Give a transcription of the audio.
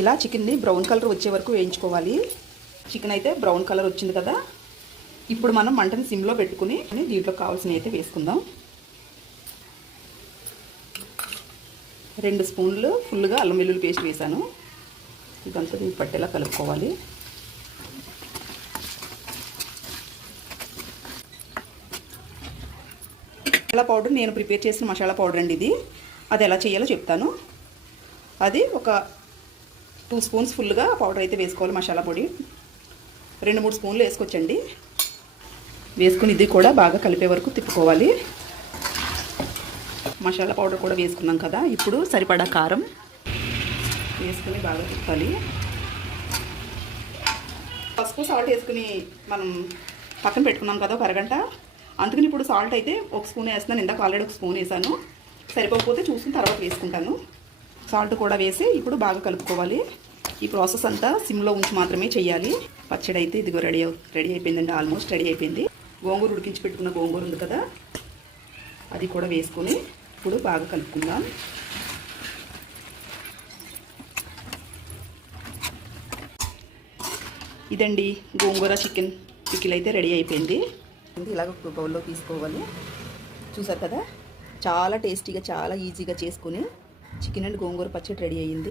ఇలా చికెన్ని brown colour వచ్చే వరకు వేయించుకోవాలి. చికెన్ అయితే బ్రౌన్ కలర్ వచ్చింది కదా, ఇప్పుడు మనం మంటని సిమ్లో పెట్టుకుని దీంట్లో కావాల్సినవి అయితే వేసుకుందాం. 2 స్పూన్లు ఫుల్గా అల్లం వెల్లుల్లి పేస్ట్ వేసాను. ఇదంతా దీనికి పట్టేలా కలుపుకోవాలి. మసాలా పౌడర్ నేను ప్రిపేర్ చేసిన మసాలా పౌడర్ అండి ఇది. అది ఎలా చేయాలో చెప్తాను. అది ఒక 2 స్పూన్స్ ఫుల్గా పౌడర్ అయితే వేసుకోవాలి. మసాలా పొడి 2-3 స్పూన్లు వేసుకోవచ్చండి. వేసుకుని ఇది కూడా బాగా కలిపే వరకు తిప్పుకోవాలి. మసాలా పౌడర్ కూడా వేసుకున్నాం కదా, ఇప్పుడు సరిపడా కారం వేసుకుని బాగా తిప్పాలి. పసుపు సాల్ట్ వేసుకుని మనం పక్కన పెట్టుకున్నాం కదా ఒక అరగంట. అందుకని ఇప్పుడు సాల్ట్ అయితే 1 స్పూన్ వేస్తున్నాను. ఇందాక ఆల్రెడీ 1 స్పూన్ వేసాను. సరిపోకపోతే చూసుకుని తర్వాత వేసుకుంటాను. సాల్ట్ కూడా వేసి ఇప్పుడు బాగా కలుపుకోవాలి. ఈ ప్రాసెస్ అంతా సిమ్లో ఉంచి మాత్రమే చేయాలి. పచ్చడి అయితే ఇదిగో రెడీ అయిపోయిందండి. ఆల్మోస్ట్ రెడీ అయిపోయింది. గోంగూర ఉడికించి పెట్టుకున్న గోంగూర ఉంది కదా, అది కూడా వేసుకొని ఇప్పుడు బాగా కలుపుకుందాం. ఇదండి గోంగూర చికెన్ పికిల్ అయితే రెడీ అయిపోయింది. ఇలాగ ఒక బౌల్లో తీసుకోవాలి. చూసారు కదా, చాలా టేస్టీగా చాలా ఈజీగా చేసుకుని చికెన్ అండ్ గోంగూర పచ్చడి రెడీ అయ్యింది.